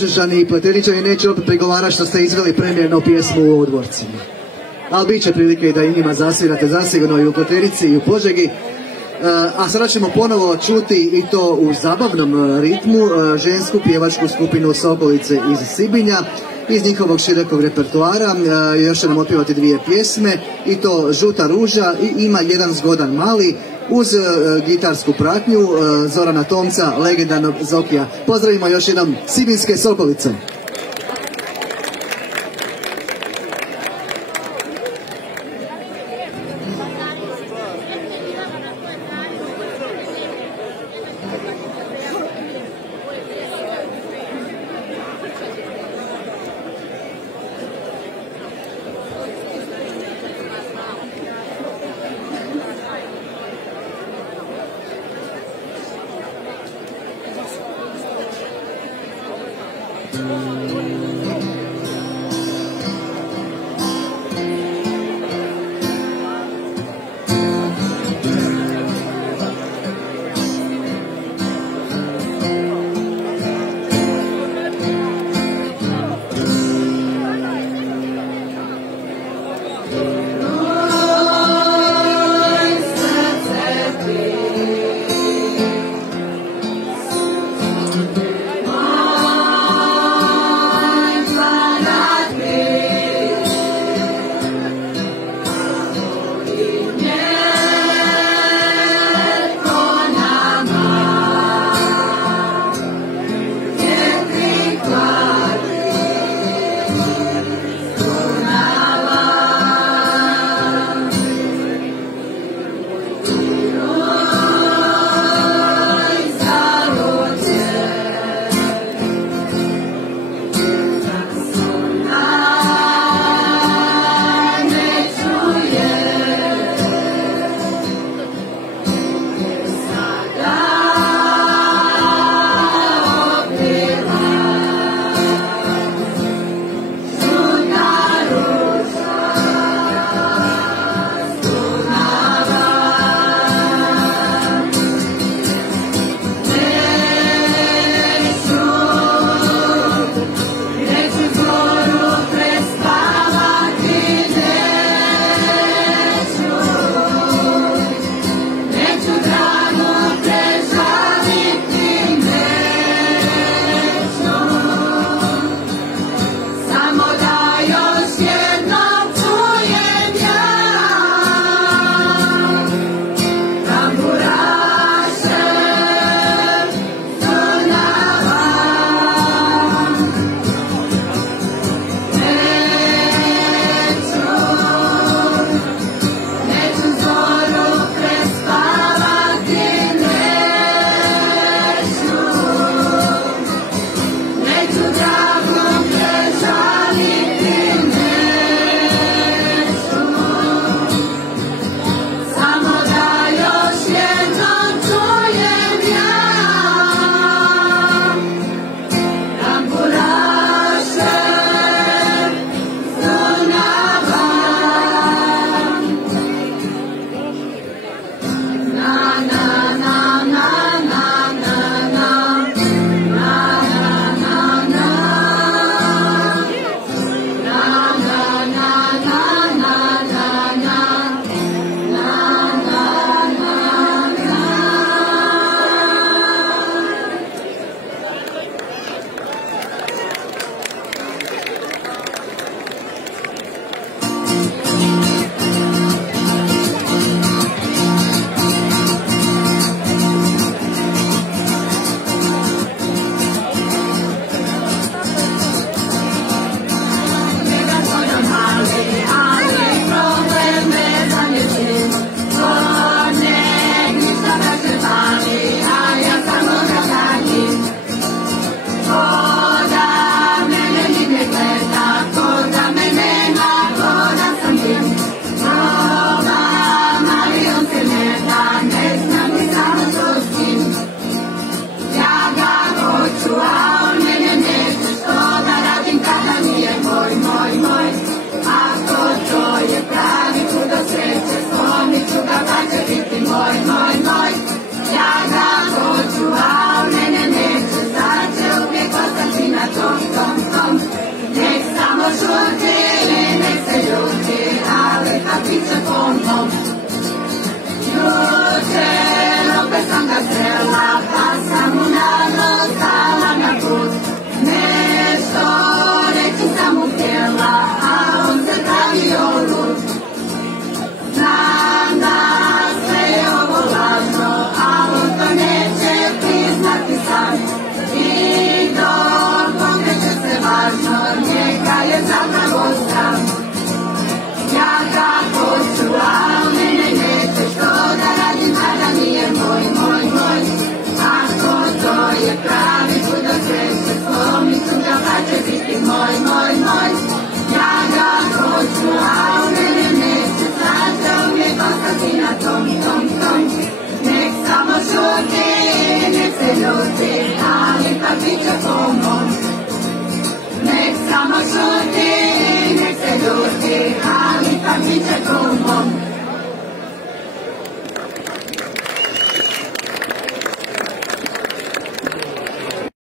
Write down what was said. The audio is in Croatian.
Požežani i Pleteričani neće opet prigovarati što ste izveli premijernu pjesmu u Odvorcima. Ali bit će prilike i da i njima zasvirate zasigurno i u Pleterici i u Požegi. A sada ćemo ponovo čuti i to u zabavnom ritmu žensku pjevačku skupinu Sokolice iz Sibinja. Iz njihovog širokog repertoara još će nam otpjevati dvije pjesme i to Žuta ruža i Ima jedan zgodan mali uz gitarsku pratnju Zorana Tomca, legendarnog Zokija. Pozdravimo još jednom Sibinjske Sokolice.